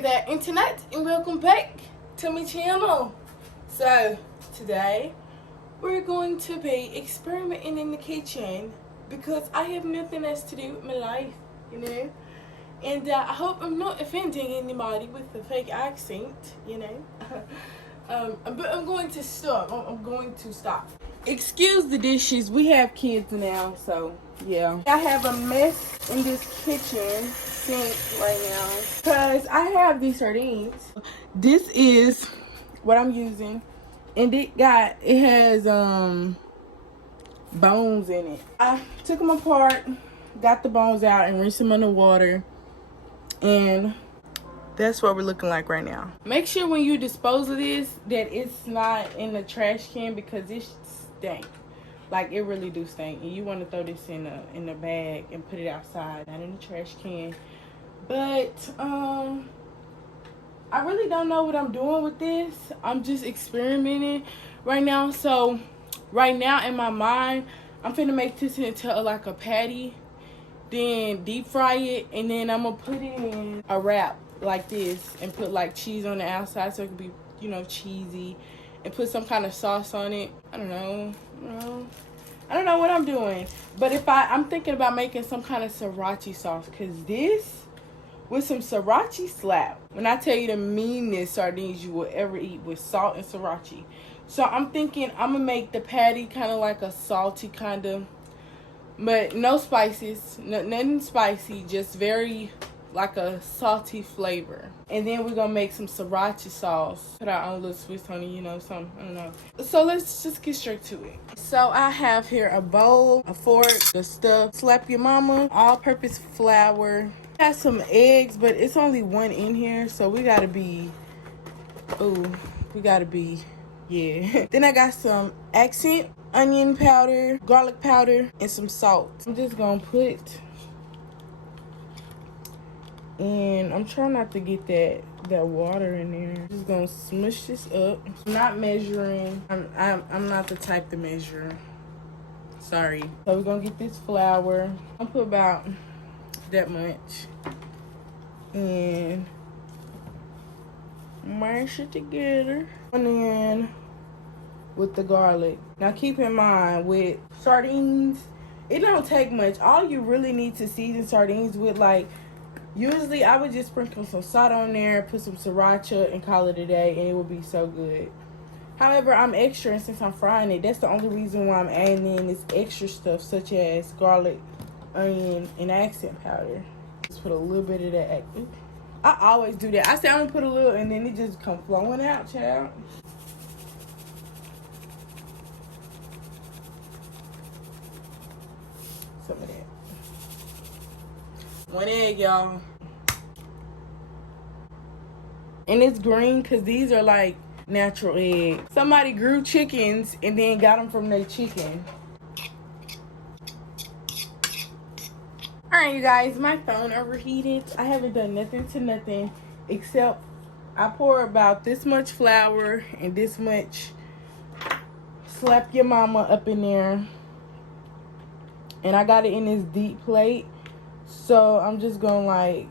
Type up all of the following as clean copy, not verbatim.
Hey there internet, and welcome back to my channel. So today we're going to be experimenting in the kitchen because I have nothing else to do with my life, you know. And I hope I'm not offending anybody with the fake accent, you know. But I'm going to stop. I'm going to stop. Excuse the dishes. We have kids now, so yeah. I have a mess in this kitchen sink right now because I have these sardines. This is what I'm using, and it has bones in it. I took them apart, got the bones out, and rinsed them in the water, and that's what we're looking like right now. Make sure when you dispose of this that it's not in the trash can because it stink. Like, it really do stink, and you want to throw this in a bag and put it outside, not in the trash can. But I really don't know what I'm doing with this. I'm just experimenting right now. So right now in my mind, I'm finna make this into like a patty, then deep fry it, and then I'm gonna put it in a wrap like this and put like cheese on the outside so it can be, you know, cheesy, and put some kind of sauce on it. I don't know what I'm doing. But if I'm thinking about making some kind of sriracha sauce, because this with some sriracha slap. When I tell you the meanest sardines you will ever eat with salt and sriracha. So I'm thinking I'm gonna make the patty kind of like a salty kind of, but no spices, nothing spicy, just very like a salty flavor. And then we're gonna make some sriracha sauce, put our own little twist on it, you know, some, I don't know. So let's just get straight to it. So I have here a bowl, a fork, the stuff, slap your mama, all-purpose flour. Got some eggs, but it's only one in here, so we gotta be, yeah. Then I got some accent onion powder, garlic powder, and some salt. I'm just gonna put, and I'm trying not to get that water in there. Just gonna smush this up. I'm not measuring. I'm not the type to measure. Sorry. So we're gonna get this flour. I'll put about that much and mash it together. And then with the garlic. Now keep in mind with sardines, it don't take much. All you really need to season sardines with, like, usually I would just sprinkle some salt on there, put some sriracha, and call it a day, and it will be so good. However, I'm extra, and since I'm frying it, that's the only reason why I'm adding in this extra stuff, such as garlic, onion, and accent powder. Just put a little bit of that. I always do that. I say I'm gonna put a little, and then it just come flowing out, child. Some of that. One egg, y'all. And it's green because these are like natural eggs. Somebody grew chickens and then got them from their chicken. Alright, you guys, my phone overheated. I haven't done nothing to nothing except I pour about this much flour and this much slap your mama up in there. And I got it in this deep plate. So I'm just gonna like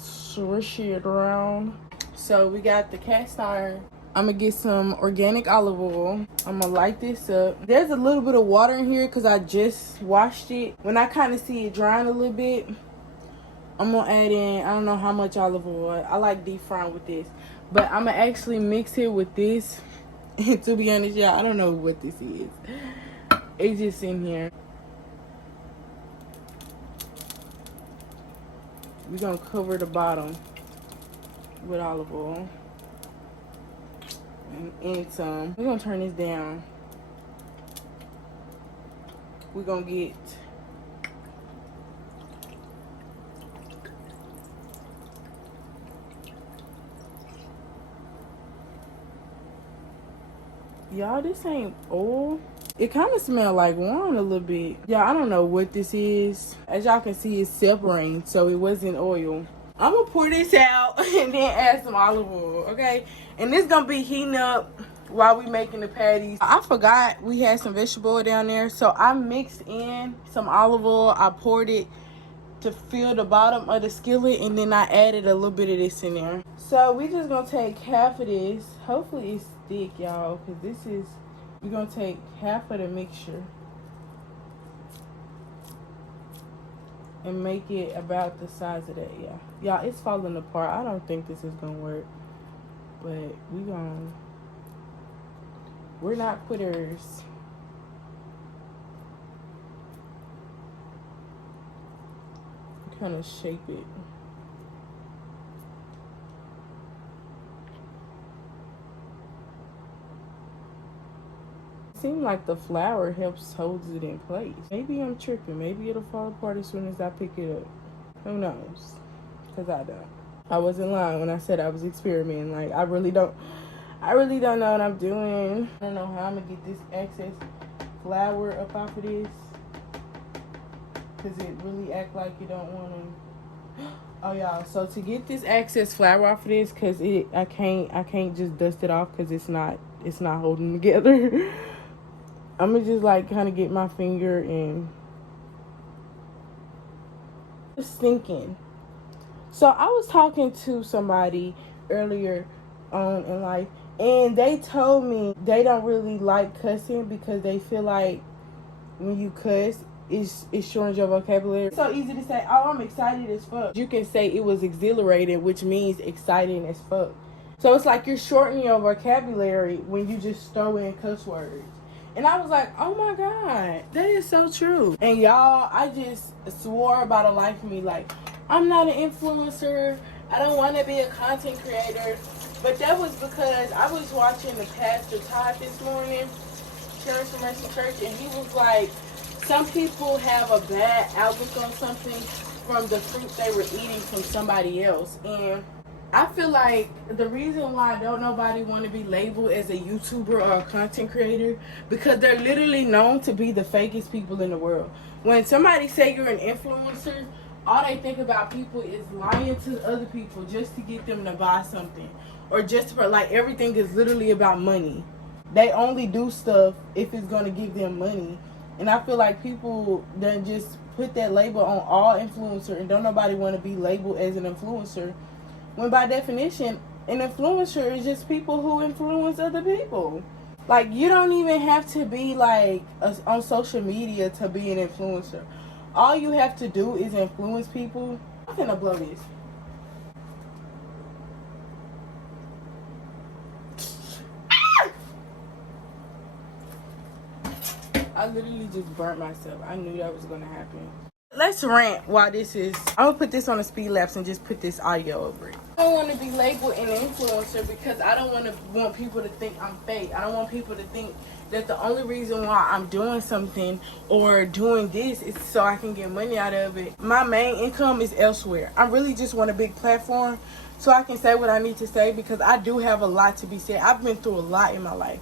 swish it around. So we got the cast iron. I'm gonna get some organic olive oil. I'm gonna light this up. There's a little bit of water in here because I just washed it. When I kind of see it drying a little bit, I'm gonna add in, I don't know how much olive oil. I like deep frying with this. But I'm gonna actually mix it with this. And to be honest, y'all, I don't know what this is. It's just in here. We're gonna cover the bottom with olive oil. And some. We're gonna turn this down. We're gonna get y'all, this ain't oil. It kind of smells like wine a little bit. Yeah, I don't know what this is. As y'all can see, it's separating, so it wasn't oil. I'm gonna pour this out and then add some olive oil, okay? And this gonna be heating up while we making the patties. I forgot we had some vegetable oil down there, so I mixed in some olive oil. I poured it to fill the bottom of the skillet, and then I added a little bit of this in there. So we just gonna take half of this. Hopefully it's thick, y'all, because this is, we're gonna take half of the mixture and make it about the size of that. Yeah, y'all, it's falling apart. I don't think this is gonna work, but we're not quitters. Kind of shape it. Seems like the flour helps holds it in place. Maybe I'm tripping. Maybe it'll fall apart as soon as I pick it up. Who knows? Because I don't. I wasn't lying when I said I was experimenting. Like, I really don't know what I'm doing. I don't know how I'm gonna get this excess flour up off of this, because it really act like you don't want to. Oh, y'all, so to get this excess flour off of this, because I can't just dust it off because it's not holding together. I'm gonna just like kind of get my finger and it's thinking. So I was talking to somebody earlier on in life, and they told me they don't really like cussing because they feel like when you cuss, it shortens your vocabulary. It's so easy to say, oh, I'm excited as fuck. You can say it was exhilarating, which means exciting as fuck. So it's like you're shortening your vocabulary when you just throw in cuss words. And I was like, oh my God, that is so true. And y'all, I just swore by the life of me, like, I'm not an influencer. I don't want to be a content creator. But that was because I was watching the Pastor Todd this morning, Church of Mercy Church, and he was like, some people have a bad outlook on something from the fruit they were eating from somebody else. And I feel like the reason why don't nobody want to be labeled as a YouTuber or a content creator, because they're literally known to be the fakest people in the world. When somebody say you're an influencer, all they think about people is lying to other people just to get them to buy something. Or just for, like, everything is literally about money. They only do stuff if it's going to give them money. And I feel like people then just put that label on all influencer, and don't nobody want to be labeled as an influencer. When by definition, an influencer is just people who influence other people. Like, you don't even have to be like on social media to be an influencer. All you have to do is influence people. I'm gonna blow this. I literally just burnt myself. I knew that was gonna happen. Let's rant while this is. I'm gonna put this on a speed lapse and just put this audio over it. I don't want to be labeled an influencer because I don't want people to think I'm fake. I don't want people to think that the only reason why I'm doing something or doing this is so I can get money out of it. My main income is elsewhere. I really just want a big platform so I can say what I need to say, because I do have a lot to be said. I've been through a lot in my life.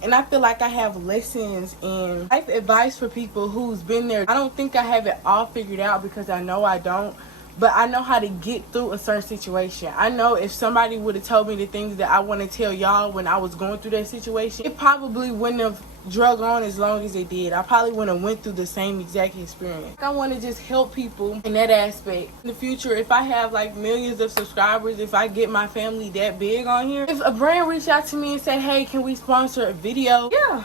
And I feel like I have lessons and life advice for people who's been there. I don't think I have it all figured out, because I know I don't. But I know how to get through a certain situation. I know if somebody would have told me the things that I want to tell y'all when I was going through that situation, it probably wouldn't have drug on as long as it did. I probably wouldn't have went through the same exact experience. I want to just help people in that aspect. In the future, if I have like millions of subscribers, if I get my family that big on here, if a brand reach out to me and say, hey, can we sponsor a video? Yeah,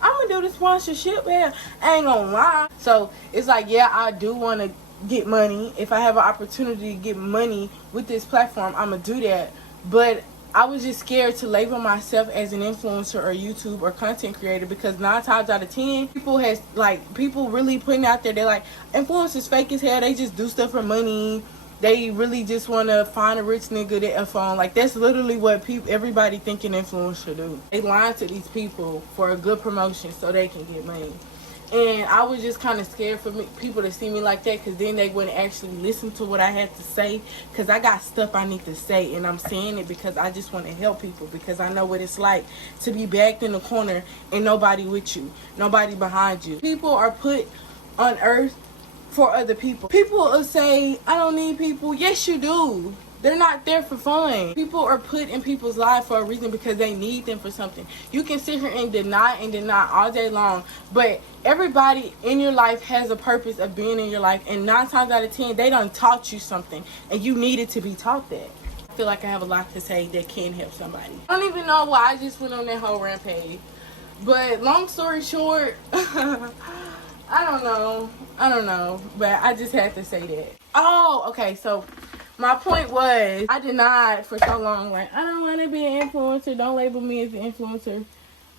I'm gonna do the sponsorship. Yeah, I ain't gonna lie. So it's like, yeah, I do want to get money. If I have an opportunity to get money with this platform, I'm gonna do that. But I was just scared to label myself as an influencer or YouTube or content creator, because 9 times out of 10 people really putting out there, they're like, influencers fake as hell, they just do stuff for money, they really just want to find a rich nigga that a phone. Like, that's literally what everybody think an influencer do. They lie to these people for a good promotion so they can get money. And I was just kind of scared for people to see me like that, because then they wouldn't actually listen to what I had to say, because I got stuff I need to say, and I'm saying it because I just want to help people, because I know what it's like to be backed in the corner and nobody with you, nobody behind you. People are put on earth for other people. People will say, I don't need people. Yes, you do. They're not there for fun. People are put in people's lives for a reason because they need them for something. You can sit here and deny all day long, but everybody in your life has a purpose of being in your life, and 9 times out of 10, they done taught you something, and you needed to be taught that. I feel like I have a lot to say that can help somebody. I don't even know why I just went on that whole rampage, but long story short, I don't know, but I just had to say that. Oh, okay, so my point was, I denied for so long, like, I don't want to be an influencer. Don't label me as an influencer.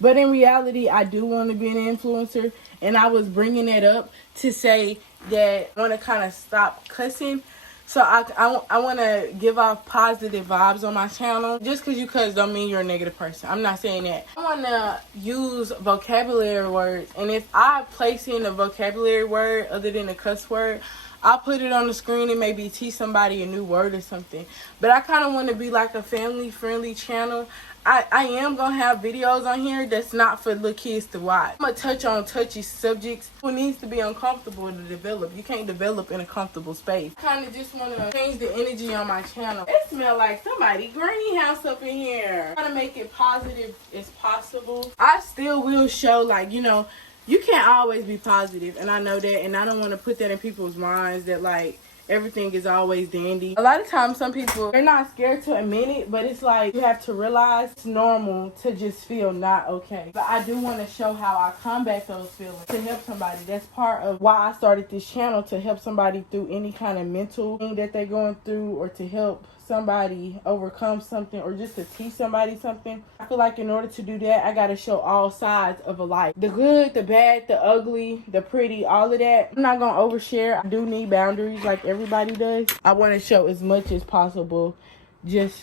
But in reality, I do want to be an influencer. And I was bringing it up to say that I want to kind of stop cussing. So I want to give off positive vibes on my channel. Just because you cuss don't mean you're a negative person. I'm not saying that. I want to use vocabulary words. And if I place in a vocabulary word other than a cuss word, I'll put it on the screen and maybe teach somebody a new word or something. But I kind of want to be like a family-friendly channel. I am going to have videos on here that's not for little kids to watch. I'm going to touch on touchy subjects. Who needs to be uncomfortable to develop? You can't develop in a comfortable space. I kind of just want to change the energy on my channel. It smells like somebody granny house up in here. I want to make it positive as possible. I still will show, like, you know, you can't always be positive, and I know that, and I don't want to put that in people's minds that, like, everything is always dandy. A lot of times, some people, they're not scared to admit it, but it's like, you have to realize it's normal to just feel not okay. But I do want to show how I combat those feelings to help somebody. That's part of why I started this channel, to help somebody through any kind of mental thing that they're going through, or to help somebody overcome something, or just to teach somebody something. I feel like in order to do that, I gotta show all sides of a life. The good, the bad, the ugly, the pretty, all of that. I'm not gonna overshare. I do need boundaries like everybody does. I want to show as much as possible just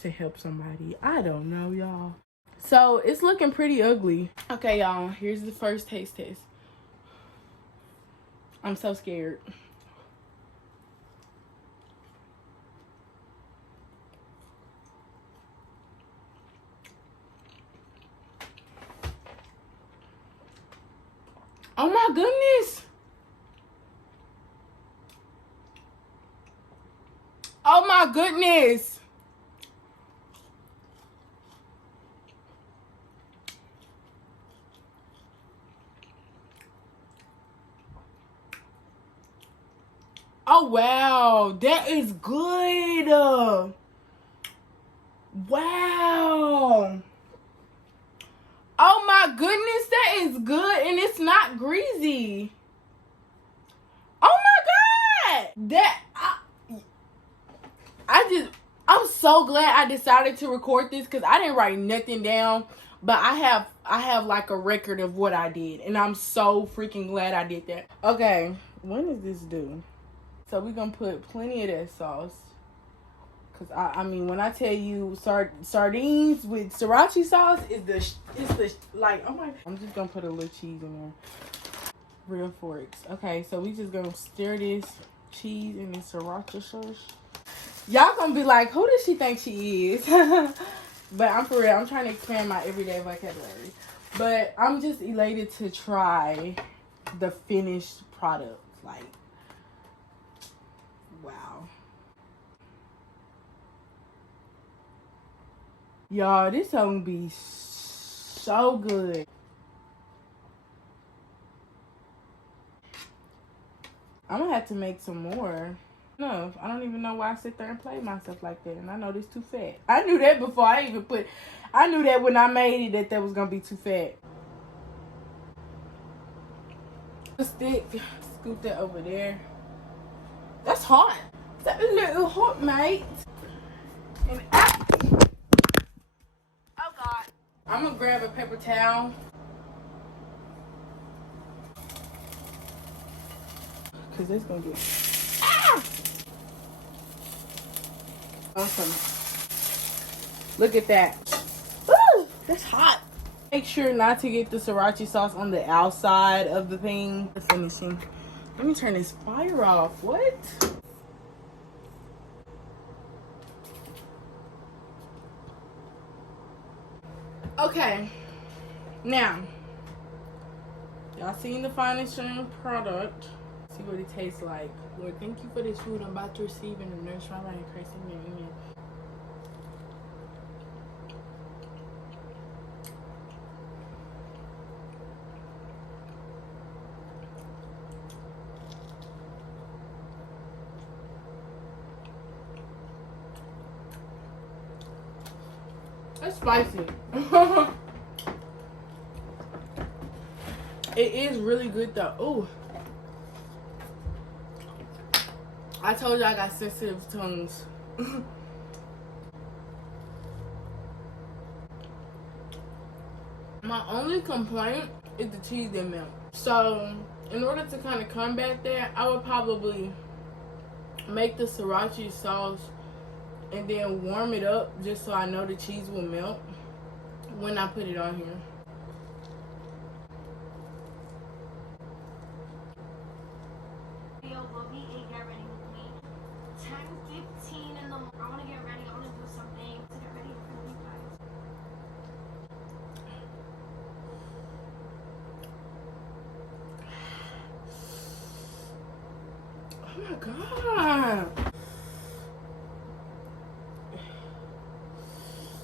to help somebody. I don't know, y'all. So it's looking pretty ugly. Okay, y'all, here's the first taste test. I'm so scared. Oh my goodness. Oh my goodness. Oh wow, that is good. Wow. Oh my goodness, that is good, and it's not greasy. Oh my god, that I'm so glad I decided to record this, because I didn't write nothing down, but I have like a record of what I did, and I'm so freaking glad I did that. Okay, when does this do? So we're gonna put plenty of that sauce. Cause I mean, when I tell you sardines with sriracha sauce is the like, oh my. I'm just gonna put a little cheese in there. Real forks. Okay, so we just gonna stir this cheese in this sriracha sauce. Y'all gonna be like, who does she think she is? But I'm for real. I'm trying to expand my everyday vocabulary. But I'm just elated to try the finished product. Like, wow. Y'all, this gonna be so good. I'm gonna have to make some more. No, I don't even know why I sit there and play myself like that. And I know this too fat. I knew that before I even put. I knew that when I made it that was gonna be too fat. Stick, scoop that over there. That's hot. That's a little hot, mate. And oh god. I'm gonna grab a paper towel. Cause it's gonna get awesome. Look at that. Woo, that's hot. Make sure not to get the sriracha sauce on the outside of the thing. The finishing. Let me turn this fire off. What? Okay. Now, y'all seen the finishing product. See what it tastes like. Lord, thank you for this food I'm about to receive in the nurse right in Christ's name. Amen. It's spicy. It is really good though. Ooh. I told you I got sensitive tongues. My only complaint is the cheese didn't melt. So, in order to kind of combat that, I would probably make the sriracha sauce and then warm it up just so I know the cheese will melt when I put it on here. Will be get ready with me. 10:15 in the morning. I want to get ready. I want to do something to get ready for you guys. Oh my god.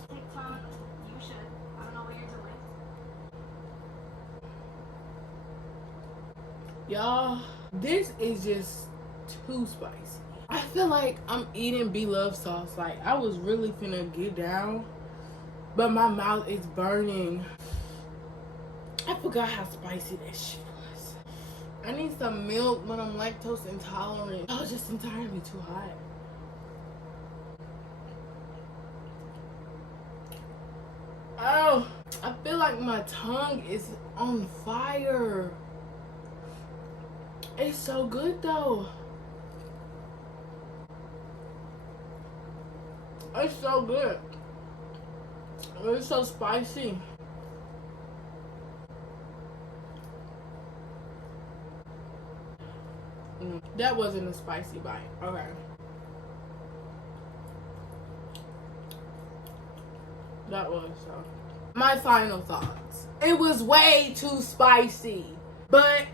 TikTok, you should. I don't know what you're doing. Y'all, this is just too spicy. I feel like I'm eating Beloved sauce. Like, I was really finna get down, but my mouth is burning. I forgot how spicy that shit was. I need some milk, but I'm lactose intolerant. Oh, just entirely too hot. Oh, I feel like my tongue is on fire. It's so good though. It's so good. It's so spicy. That wasn't a spicy bite. Okay. That was so. My final thoughts. It was way too spicy, but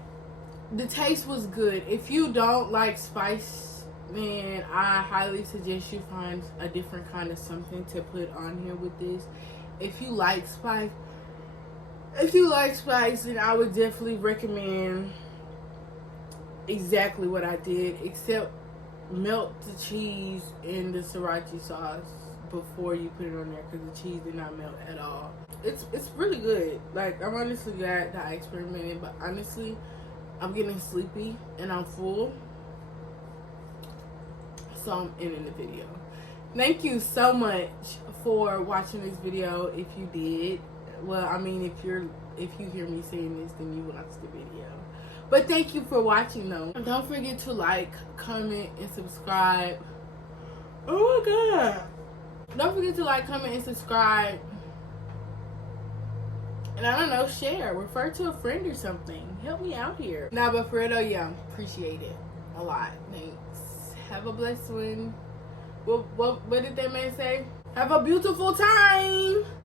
the taste was good. If you don't like spice, then I highly suggest you find a different kind of something to put on here with this. If you like spice, then I would definitely recommend exactly what I did, except melt the cheese in the sriracha sauce before you put it on there, because the cheese did not melt at all. It's really good. Like, I'm honestly glad that I experimented, but honestly, I'm getting sleepy and I'm full, so I'm ending the video. Thank you so much for watching this video. If you did, well, I mean, if you hear me saying this, then you watched the video. But thank you for watching though. Don't forget to like, comment, and subscribe. Oh my god. Don't forget to like, comment, and subscribe. And I don't know, share, refer to a friend or something. Help me out here. Nah, but for real though, yeah, appreciate it a lot. Thanks. Have a blessed one. What did that man say? Have a beautiful time.